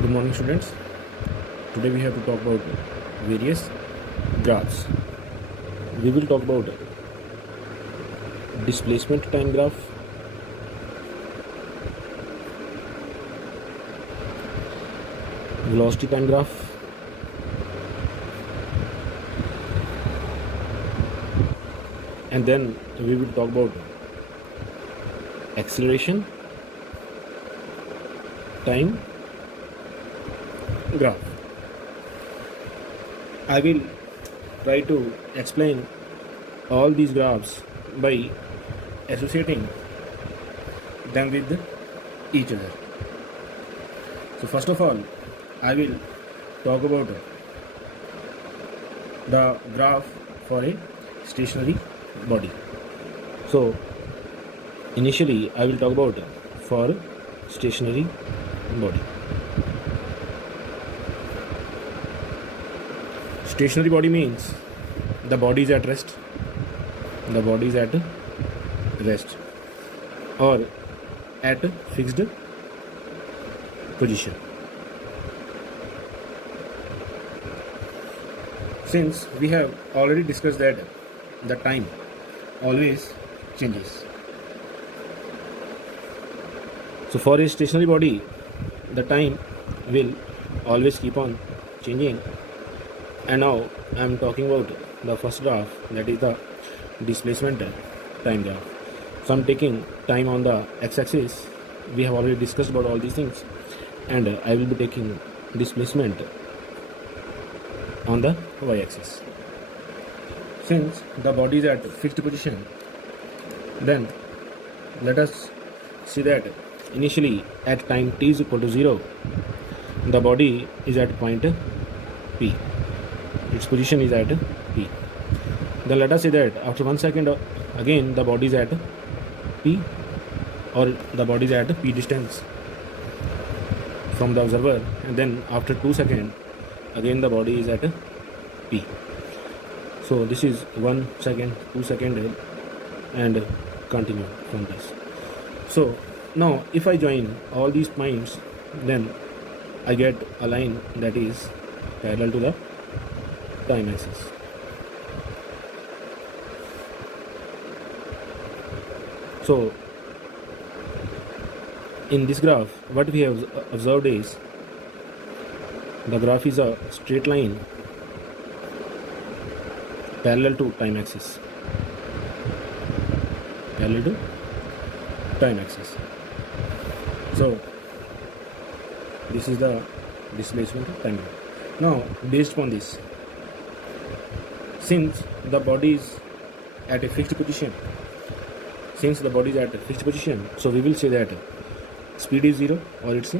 Good morning, students. Today we have to talk about various graphs. We will talk about displacement time graph, velocity time graph, and then we will talk about acceleration time graph. I will try to explain all these graphs by associating them with each other. So first of all, I will talk about the graph for a stationary body. So initially I will talk about for stationary body. Stationary body means the body is at rest. The body is at rest or at fixed position. Since we have already discussed that the time always changes. So for a stationary body, the time will always keep on changing. And now I am talking about the first graph, that is the displacement time graph. So I am taking time on the x-axis. We have already discussed about all these things, and I will be taking displacement on the y-axis. Since the body is at fixed position, then let us see that initially at time t is equal to 0, the body is at point P. Its position is at P. Then let us say that after 1 second again the body is at P, or the body is at P distance from the observer, and then after 2 seconds again the body is at P. So this is 1 second, 2 second, and continue from this. So now if I join all these points, then I get a line that is parallel to the time axis. So in this graph, what we have observed is the graph is a straight line parallel to time axis. Parallel to time axis. So this is the displacement time graph. Now based upon this, since the body is at a fixed position, so we will say that speed is 0 or its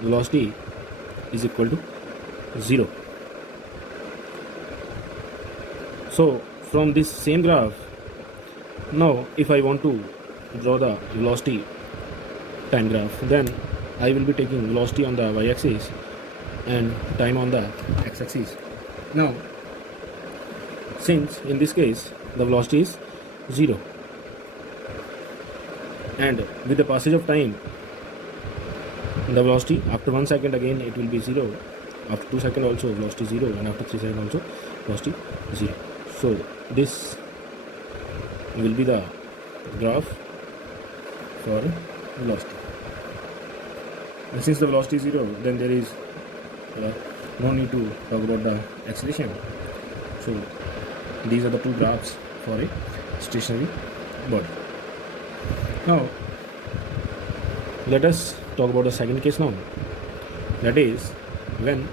velocity is equal to 0. So from this same graph, now if I want to draw the velocity time graph, then I will be taking velocity on the y-axis and time on the x-axis. Now since in this case the velocity is 0, and with the passage of time the velocity after 1 second again it will be 0, after 2 seconds also velocity 0, and after 3 seconds also velocity 0. So this will be the graph for velocity. And since the velocity is 0, then there is no need to talk about the acceleration. So these are the two graphs for a stationary body. Now let us talk about the second case now, that is when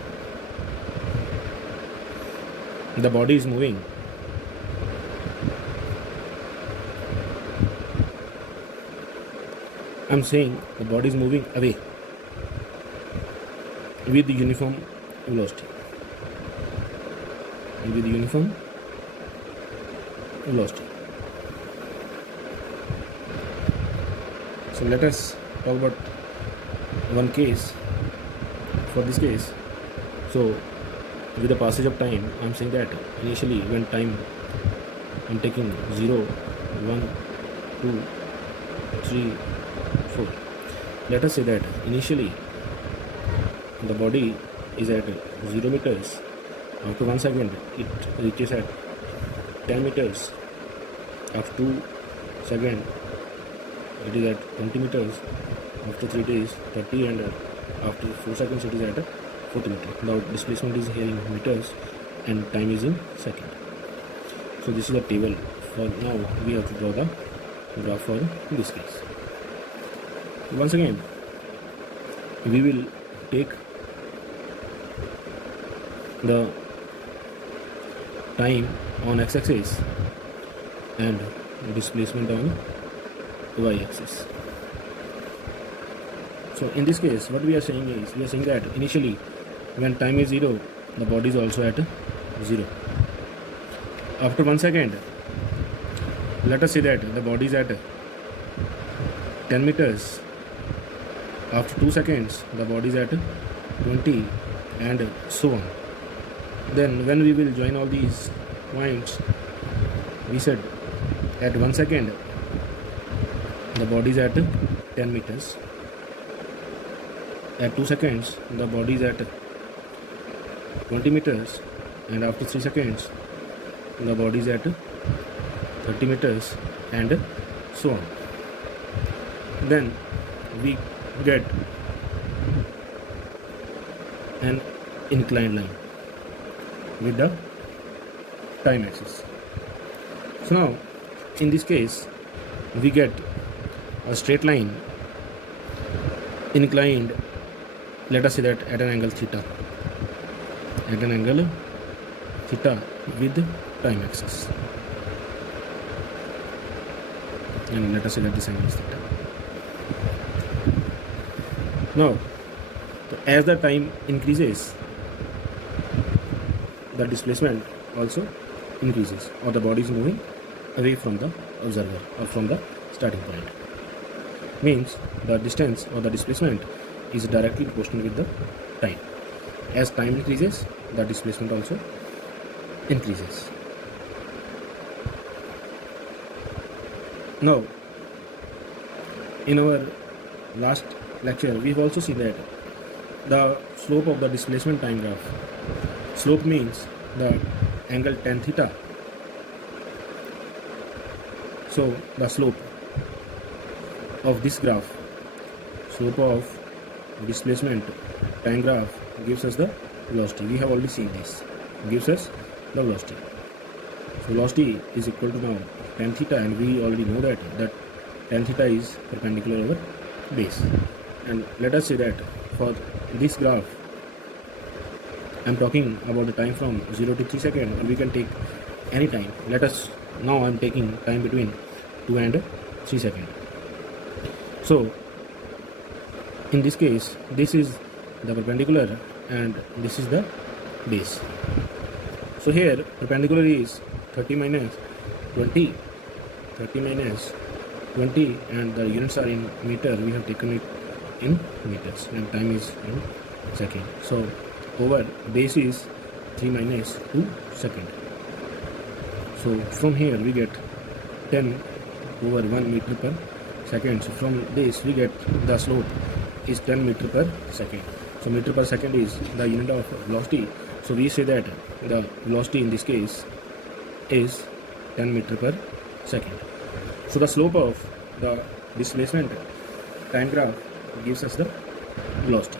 the body is moving I'm saying the body is moving away with the uniform velocity. So let us talk about one case. For this case, so with the passage of time, I'm saying that initially when time I'm taking 0, 1, 2, 3, 4. Let us say that initially the body is at 0 meters. After 1 second, it reaches at 10 meters. After 2 seconds, it is at 20 meters. After 3 days, 30, and after 4 seconds, it is at 40 meters. The displacement is here in meters and time is in second. So this is the table. For now, we have to draw the graph for this case. Once again, we will take the time on x-axis and displacement on y-axis. So in this case, what we are saying is, we are saying that initially when time is 0, the body is also at 0. After 1 second, let us say that the body is at 10 meters. After 2 seconds, the body is at 20, and so on. Then when we will join all these points, we said at 1 second, the body is at 10 meters. At 2 seconds, the body is at 20 meters, and after 3 seconds, the body is at 30 meters, and so on. Then we get an inclined line with the time axis. So now, in this case, we get a straight line inclined, let us say that at an angle theta, with time axis, and let us say that this angle is theta. Now, as the time increases, the displacement also increases, or the body is moving away from the observer or from the starting point. Means the distance or the displacement is directly proportional with the time. As time increases, the displacement also increases. Now, in our last lecture, we've also seen that the slope of the displacement time graph. Slope means the angle tan theta. So the slope of this graph, slope of displacement time graph, gives us the velocity. We have already seen this. Gives us the velocity. So velocity is equal to now tan theta, and we already know that tan theta is perpendicular over base. And let us say that for this graph, I am talking about the time from 0 to 3 seconds, or we can take any time. Now I am taking time between 2 and 3 seconds. So in this case, this is the perpendicular and this is the base. So here perpendicular is 30 minus 20, and the units are in meter. We have taken it in meters, and time is in second. So over base is 3 minus 2 second. So from here we get 10 over 1 meter per second. So from this we get the slope is 10 meter per second. So meter per second is the unit of velocity. So we say that the velocity in this case is 10 meter per second. So the slope of the displacement time graph gives us the velocity.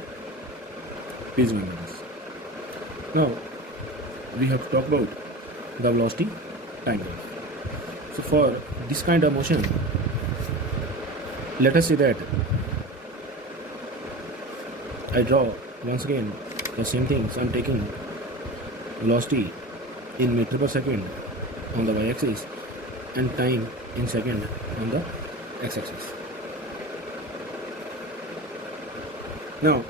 Please remember this. Now we have to talk about the velocity time graph. So for this kind of motion, let us say that I draw once again the same thing. So I am taking velocity in meter per second on the y-axis and time in second on the x-axis. Now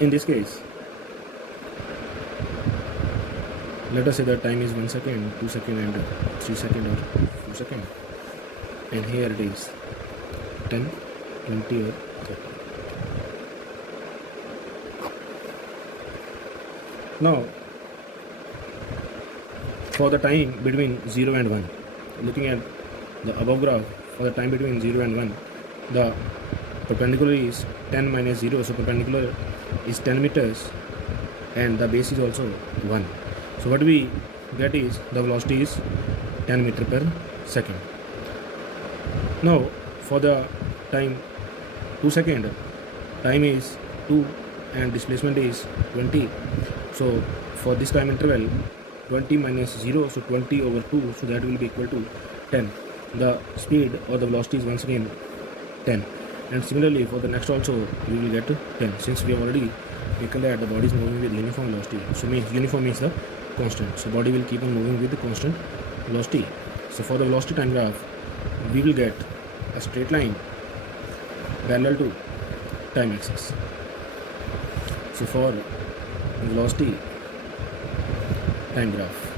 in this case, let us say that time is 1 second, 2 second, and 3 second or 4 second, and here it is 10, 20 or 30. Now for the time between 0 and 1, looking at the above graph, for the time between 0 and 1, the perpendicular is 10 minus 0, so perpendicular is 10 meters and the base is also 1. So what we get is the velocity is 10 meter per second. Now for the time 2 second, time is 2 and displacement is 20. So for this time interval, 20 minus 0, so 20 over 2, so that will be equal to 10. The speed or the velocity is once again 10. And similarly for the next also we will get 10, since we have already taken that the body is moving with uniform velocity. So means uniform means the constant, so body will keep on moving with the constant velocity. So for the velocity time graph, we will get a straight line parallel to time axis. So for velocity time graph,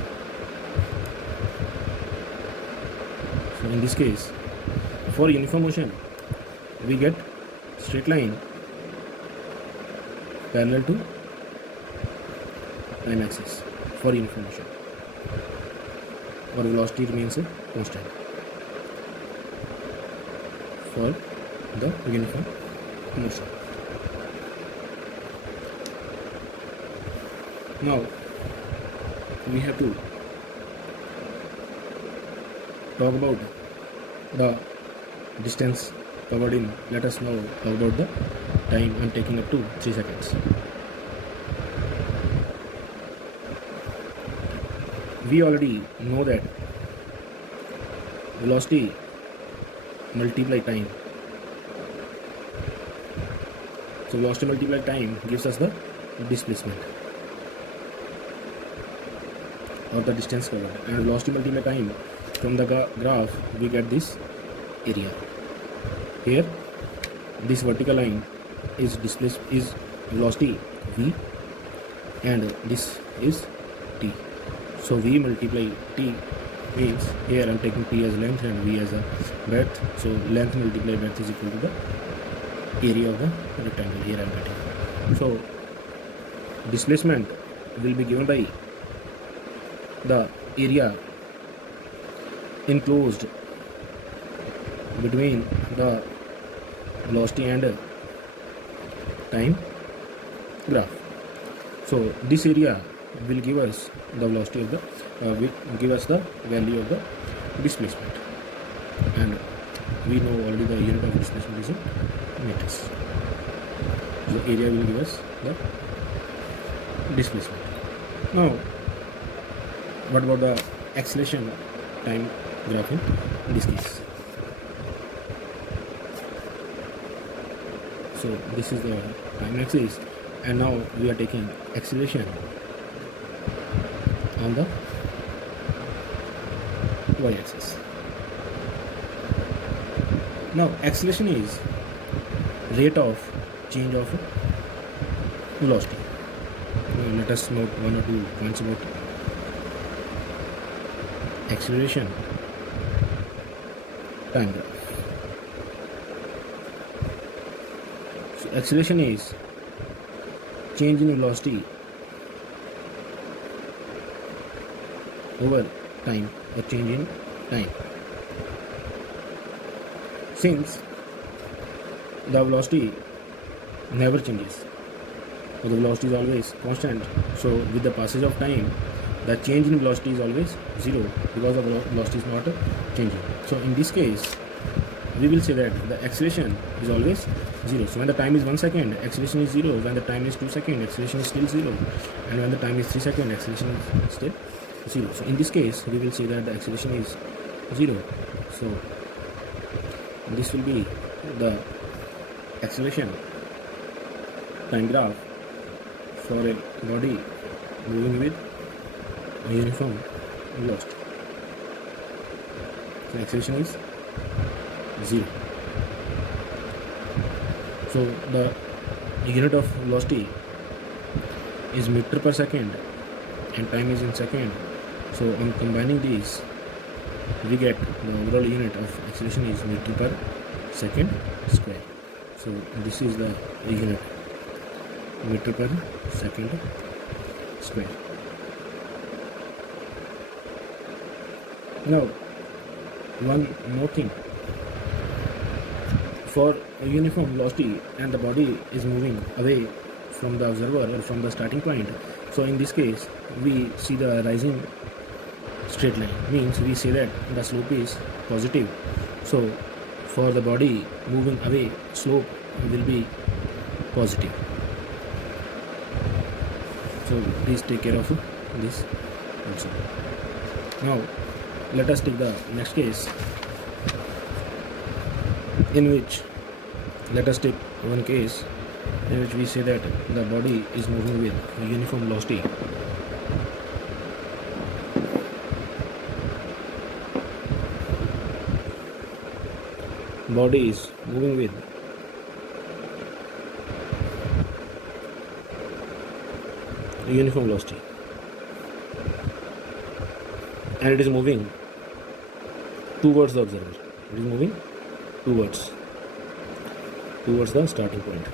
so in this case for uniform motion we get straight line parallel to time axis for uniform motion, or velocity remains a constant for the uniform motion. Now we have to talk about the distance covered in. Let us now talk about the time. I am taking up to 3 seconds. We already know that velocity multiply time. So velocity multiply time gives us the displacement or the distance covered, and velocity multiply time, from the graph we get this area. Here this vertical line is velocity v and this is t. So v multiply t means here I am taking t as length and v as a breadth. So length multiply breadth is equal to the area of the rectangle. Here I am getting. So displacement will be given by the area enclosed between the velocity and time graph. So this area will give us the velocity of the will give us the value of the displacement, and we know already the unit of displacement is in meters. The area will give us the displacement. Now what about the acceleration time graph in this case? So this is the time axis, and now we are taking acceleration on the y-axis. Now acceleration is rate of change of velocity. Now let us note one or two points about acceleration time graph. So acceleration is change in velocity over time, or change in time. Since the velocity never changes, so the velocity is always constant, so with the passage of time the change in velocity is always 0, because the velocity is not changing. So in this case we will say that the acceleration is always 0. So when the time is 1 second, acceleration is 0. When the time is 2 seconds, acceleration is still 0. And when the time is 3 seconds, acceleration is still 0. So in this case we will say that the acceleration is 0. So this will be the acceleration time graph for a body moving with a uniform velocity. So acceleration is 0. So the unit of velocity is meter per second and time is in second. So on combining these we get the overall unit of acceleration is meter per second square. So this is the unit, meter per second square. Now one more thing, for a uniform velocity and the body is moving away from the observer or from the starting point. So in this case, we see the rising straight line, means we say that the slope is positive. So for the body moving away, slope will be positive. So please take care of this also. Now let us take the next case, in which let us take one case in which we say that the body is moving with a uniform velocity. Body is moving with a uniform velocity and it is moving towards the observer. It is moving towards the starting point.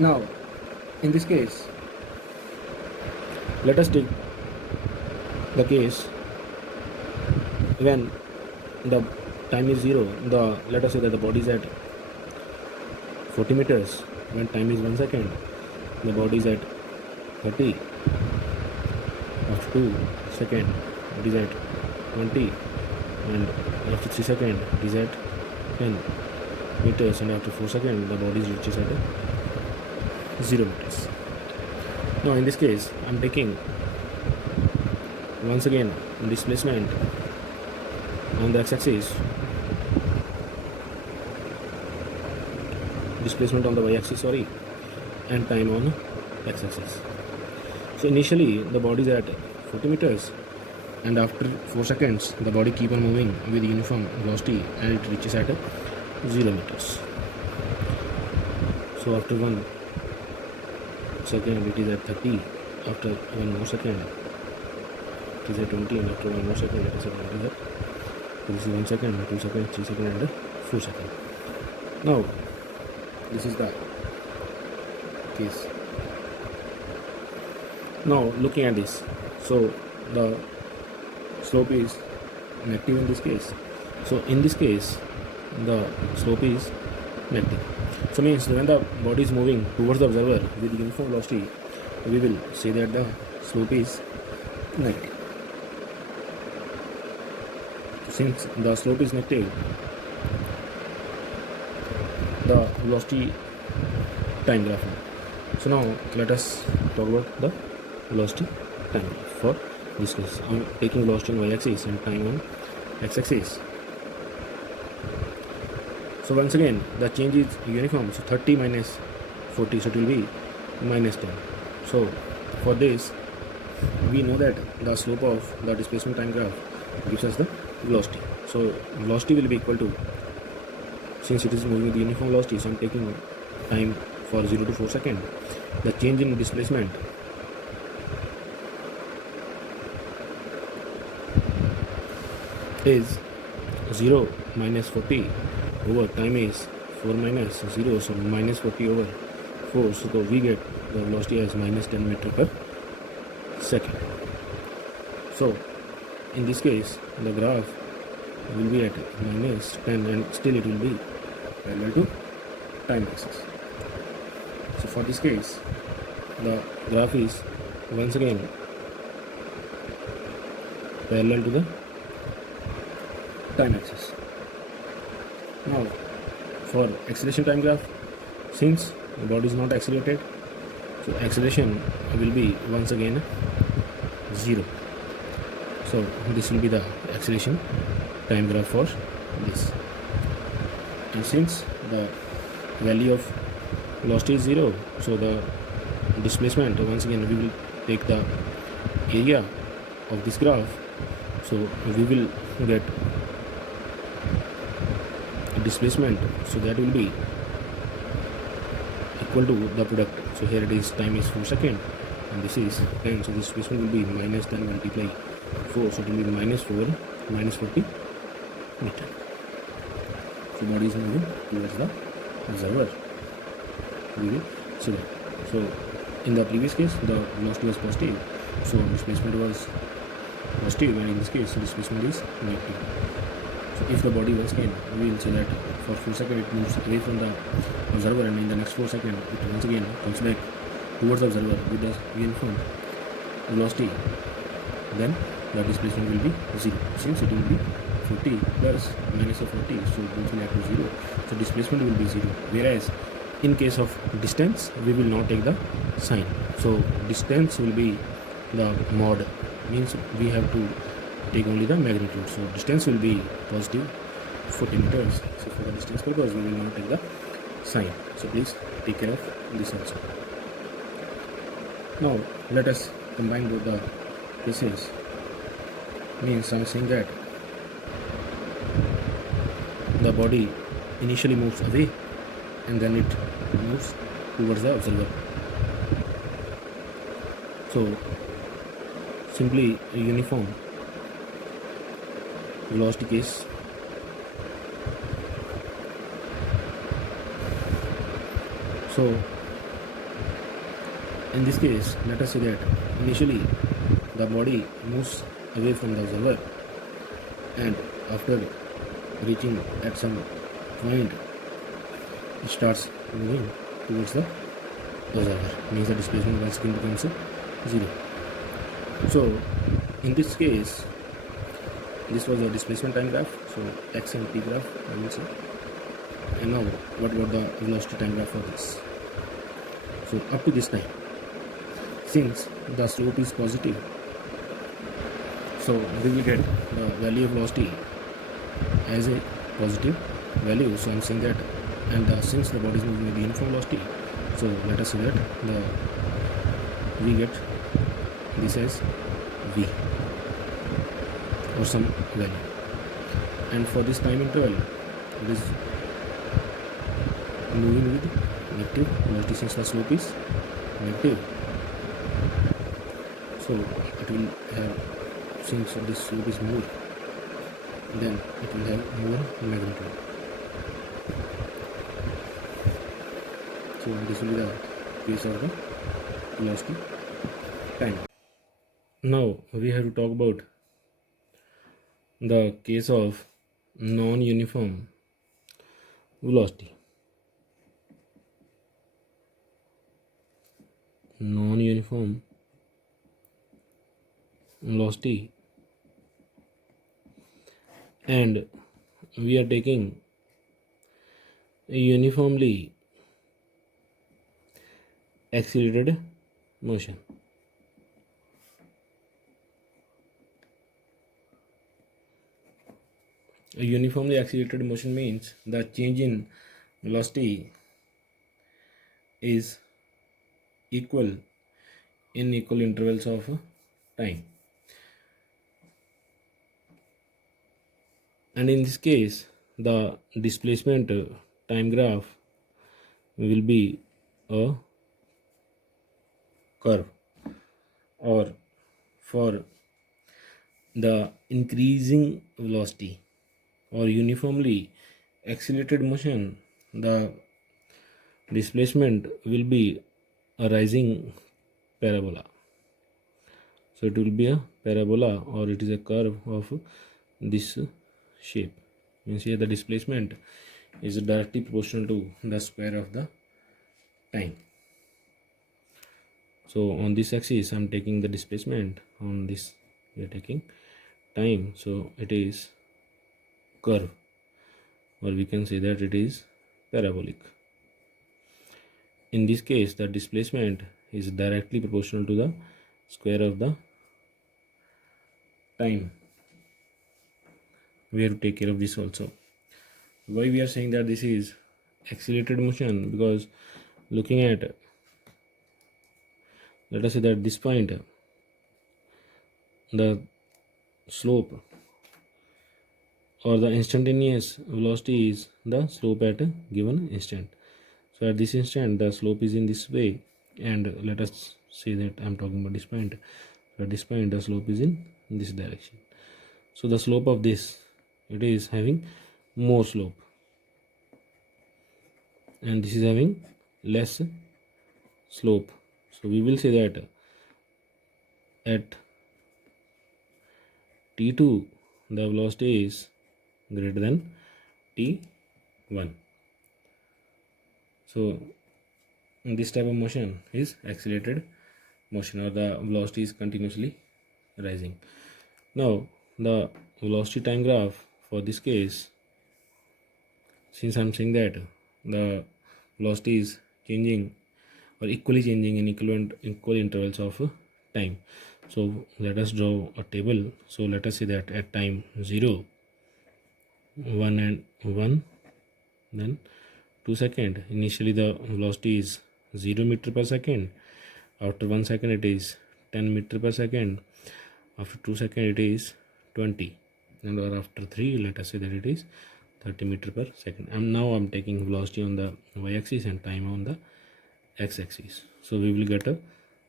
Now in this case, let us take the case when the time is 0. Let us say that the body is at 40 meters. When time is 1 second, the body is at 30. After 2 seconds, it is at 20, and after 3 seconds, it is at 10 meters, and after 4 seconds, the body reaches at 0 meters. Now in this case, I am taking once again displacement on the x-axis, displacement on the y-axis, and time on x-axis. So initially the body is at 40 meters, and after 4 seconds the body keep on moving with uniform velocity and it reaches at 0 meters. So after 1 second it is at 30, after 1 more second it is at 20, and after 1 more second it is at 100. So this is 1 second, 2 seconds, 3 seconds, and 4 seconds. Now this is the case. Now looking at this, so the slope is negative in this case. So in this case the slope is negative. So means when the body is moving towards the observer with uniform velocity, we will say that the slope is negative. Since the slope is negative, the velocity time graph. So now let us talk about the velocity time graph for this case. I am taking velocity on y-axis and time on x-axis. So once again the change is uniform, so 30 minus 40, so it will be minus 10. So for this we know that the slope of the displacement time graph gives us the velocity. So velocity will be equal to, since it is moving with uniform velocity, so I am taking time for 0 to 4 seconds. The change in displacement is 0 minus 40 over time is 4 minus 0, so minus 40 over 4, so we get the velocity as minus 10 meter per second. So in this case the graph will be at minus 10 and still it will be parallel to time axis. So for this case the graph is once again parallel to the time axis. Now for acceleration time graph, since the body is not accelerated, so acceleration will be once again 0. So this will be the acceleration time graph for this. And since the value of velocity is 0, so the displacement, once again we will take the area of this graph, so we will get displacement, so that will be equal to the product. So here it is, time is 4 seconds and this is 10, so this displacement will be minus 10 multiply 4, so it will be minus 4 minus 40 meter. So body is moving towards the observer. We will see that. So in the previous case the velocity was positive, So displacement was positive, and in this case displacement is negative. So if the body once again, we will say that for 4 seconds it moves away from the observer, and in the next 4 seconds it once again comes back towards the observer with the uniform velocity, then the displacement will be 0, since it will be 40 plus minus of 40, so both will add to 0, so displacement will be 0. Whereas in case of distance, we will not take the sign. So distance will be the mod, means we have to take only the magnitude. So distance will be positive 40 meters. So for the distance purpose, we will not take the sign. So please take care of this also. Now let us combine both the cases. Means I am saying that the body initially moves away and then it moves towards the observer. So simply a uniform velocity case. So in this case, let us say that initially the body moves away from the observer, and after reaching at some point it starts moving towards the observer, means the displacement once again becomes 0. So in this case, this was the displacement time graph, so x and t graph I will say. And now what about the velocity time graph for this? So up to this time, since the slope is positive, so we will get the value of velocity as a positive value. So I'm saying that, and since the body is moving with the uniform velocity, so let us say that we get this as v or some value, and for this time interval it is moving with negative velocity since the slope is negative. So it will have, since this slope is more, then it will have more magnitude. So this will be the case of the velocity time. Now we have to talk about the case of non-uniform velocity. Non-uniform velocity, and we are taking a uniformly accelerated motion. A uniformly accelerated motion means the change in velocity is equal in equal intervals of time. And in this case, the displacement time graph will be a curve, or for the increasing velocity or uniformly accelerated motion, the displacement will be a rising parabola. So it will be a parabola, or it is a curve of this shape. Means here the displacement is directly proportional to the square of the time. So on this axis I am taking the displacement, on this we are taking time, so it is curve, or we can say that it is parabolic. In this case, the displacement is directly proportional to the square of the time. We have to take care of this also. Why we are saying that this is accelerated motion? Because looking at, let us say that this point, the slope or the instantaneous velocity is the slope at a given instant. So at this instant the slope is in this way, and let us say that I am talking about this point. So at this point the slope is in this direction. So the slope of this, it is having more slope, and this is having less slope. So we will say that at t2 the velocity is greater than t1. So this type of motion is accelerated motion, or the velocity is continuously rising. Now the velocity time graph for this case, since I'm saying that the velocity is changing or equally changing in equal intervals of time, so let us draw a table. So let us say that at time 0, 1 and 1, then 2 second, initially the velocity is 0 meter per second. After 1 second it is 10 meter per second. After 2 second it is 20, and or after 3, let us say that it is 30 meter per second. And now I'm taking velocity on the y-axis and time on the x-axis. So we will get a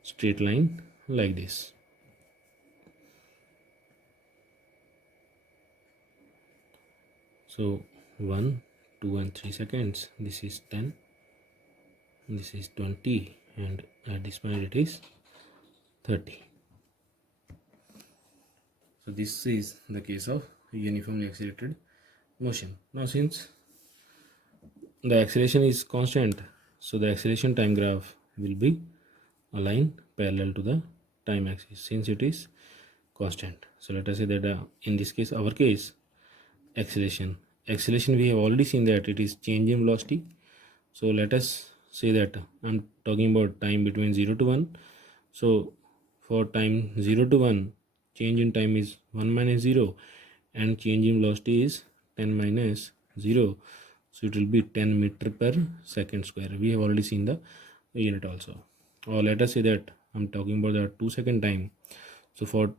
straight line like this. So 1, 2 and 3 seconds, this is 10, this is 20, and at this point it is 30. So this is the case of uniformly accelerated motion. Now since the acceleration is constant, so the acceleration time graph will be aligned parallel to the time axis since it is constant. So let us say that in this case, our case, acceleration we have already seen that it is change in velocity. So let us say that I'm talking about time between 0 to 1. So for time 0 to 1, change in time is 1 minus 0, and change in velocity is 10 minus 0. So it will be 10 meter per second square. We have already seen the unit also. Or let us say that I'm talking about the 2 second time. So for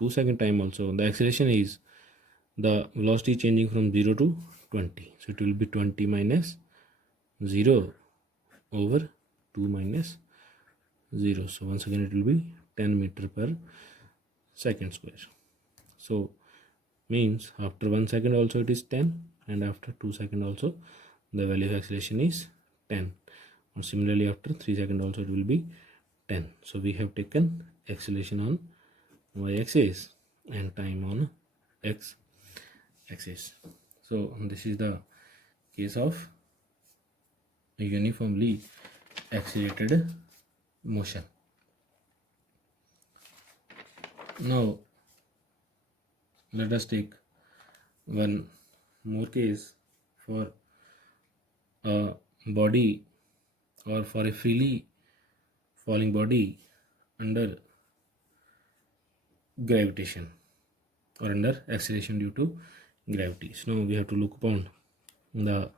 2 second time also, the acceleration is the velocity changing from 0 to 20. So it will be 20 minus 0 over 2 minus 0. So once again it will be 10 meter per second square. So means after 1 second also it is 10, and after 2 second also the value of acceleration is 10, or similarly after 3 second also it will be 10. So we have taken acceleration on y-axis and time on x-axis. So this is the case of a uniformly accelerated motion. Now let us take one more case for a body, or for a freely falling body under gravitation or under acceleration due to gravity. So now we have to look upon the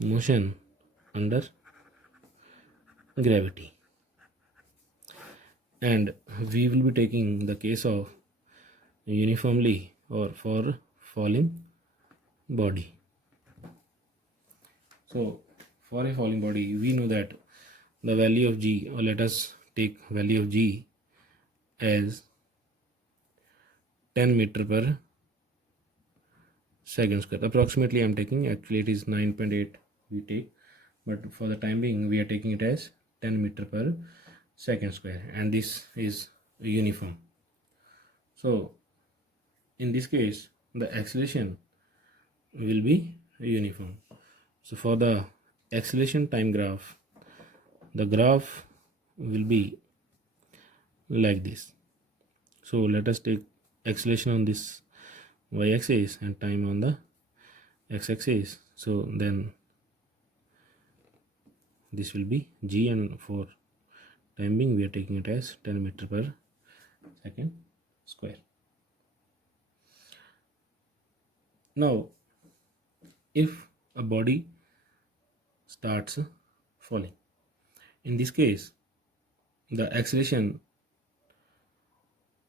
motion under gravity, and we will be taking the case of uniformly or for falling body. So for a falling body, we know that the value of g, or let us take value of g as 10 meter per second square. Approximately I'm taking, actually it is 9.8 we take, but for the time being we are taking it as 10 meter per second square, and this is uniform. So in this case the acceleration will be uniform. So for the acceleration time graph, the graph will be like this. So let us take acceleration on this y-axis and time on the x-axis. So then this will be g, and for time being we are taking it as 10 meter per second square. Now if a body starts falling, in this case the acceleration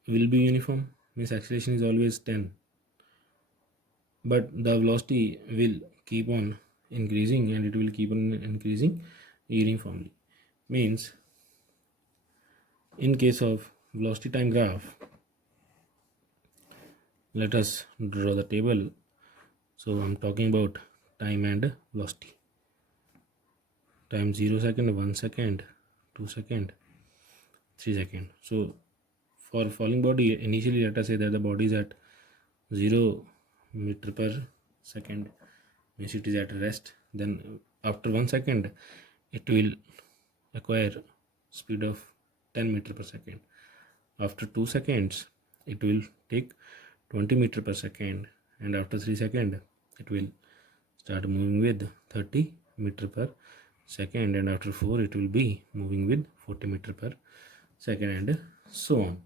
will be uniform, means acceleration is always 10, but the velocity will keep on increasing, and it will keep on increasing uniformly. Means in case of velocity time graph, let us draw the table. So I'm talking about time and velocity. Time 0 second, 1 second, 2 second, 3 seconds. So for falling body, initially let us say that the body is at 0 meter per second, means it is at rest. Then after 1 second it will acquire speed of 10 meter per second. After 2 seconds it will take 20 meter per second, and after 3 seconds it will start moving with 30 meter per second, and after 4 it will be moving with 40 meter per second, and so on.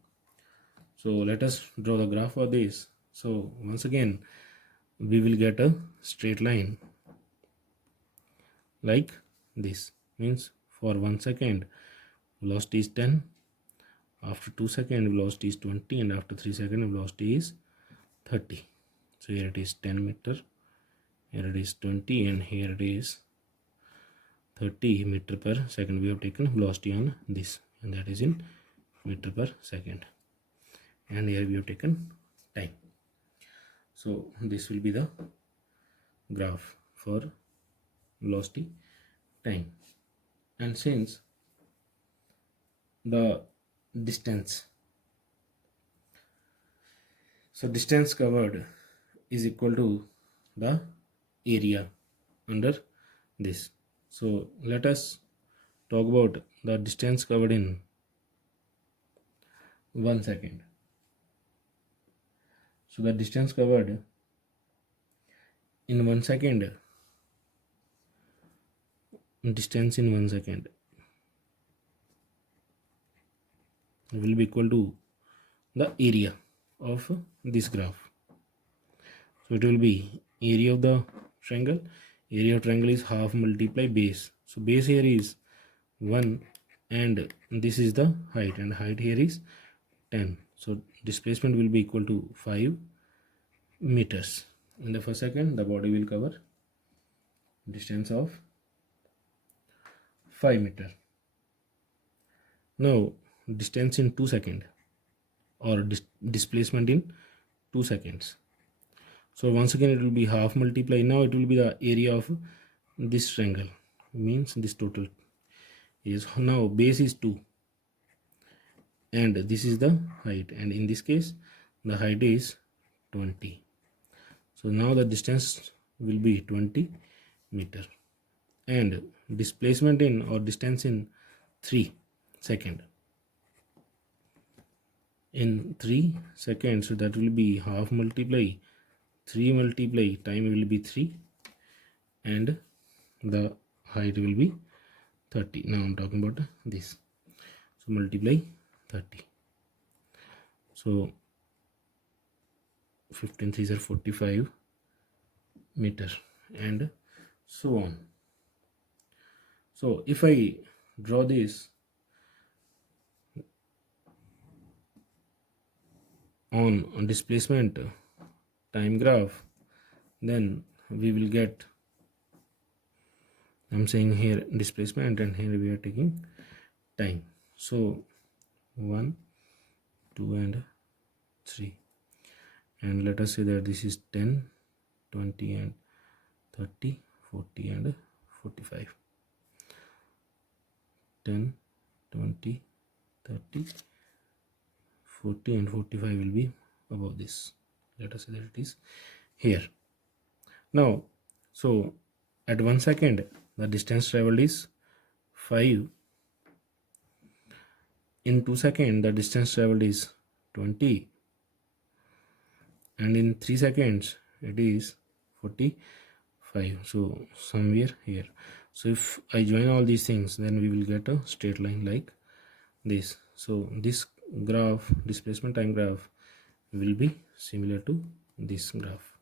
So let us draw the graph for this. So once again we will get a straight line like this, means for 1 second velocity is 10, after 2 seconds velocity is 20, and after 3 seconds velocity is 30. So here it is 10 meter, here it is 20, and here it is 30 meter per second. We have taken velocity on this, and that is in meter per second, and here we have taken time. So this will be the graph for velocity, time. And since the distance, so distance covered is equal to the area under this. So let us talk about the distance covered in 1 second. So the distance covered in 1 second, distance in 1 second will be equal to the area of this graph. So it will be area of the triangle. Area of triangle is half multiply base. So base here is 1, and this is the height, and height here is 10. So displacement will be equal to 5 meters. In the first second the body will cover distance of 5 meter. Now distance in 2 seconds, or displacement in 2 seconds. So once again it will be half multiply. Now it will be the area of this triangle, means this total is, now base is 2 and this is the height, and in this case the height is 20. So now the distance will be 20 meter, and displacement in, or distance in 3 seconds. In 3 seconds, so that will be half multiply 3 multiply time will be 3, and the height will be 30. Now I'm talking about this. So multiply 30. So 15 3s are 45 meter, and so on. So if I draw this on displacement time graph, then we will get, I'm saying here displacement, and here we are taking time. So 1 2 and 3, and let us say that this is 10 20 and 30 40 and 45. 10 20 30 40 and 45 will be above this. Let us say that it is here. Now so at 1 second the distance traveled is 5. In 2 seconds the distance traveled is 20, and in 3 seconds it is 45. So somewhere here. So if I join all these things, then we will get a straight line like this. So this graph, displacement time graph, will be similar to this graph.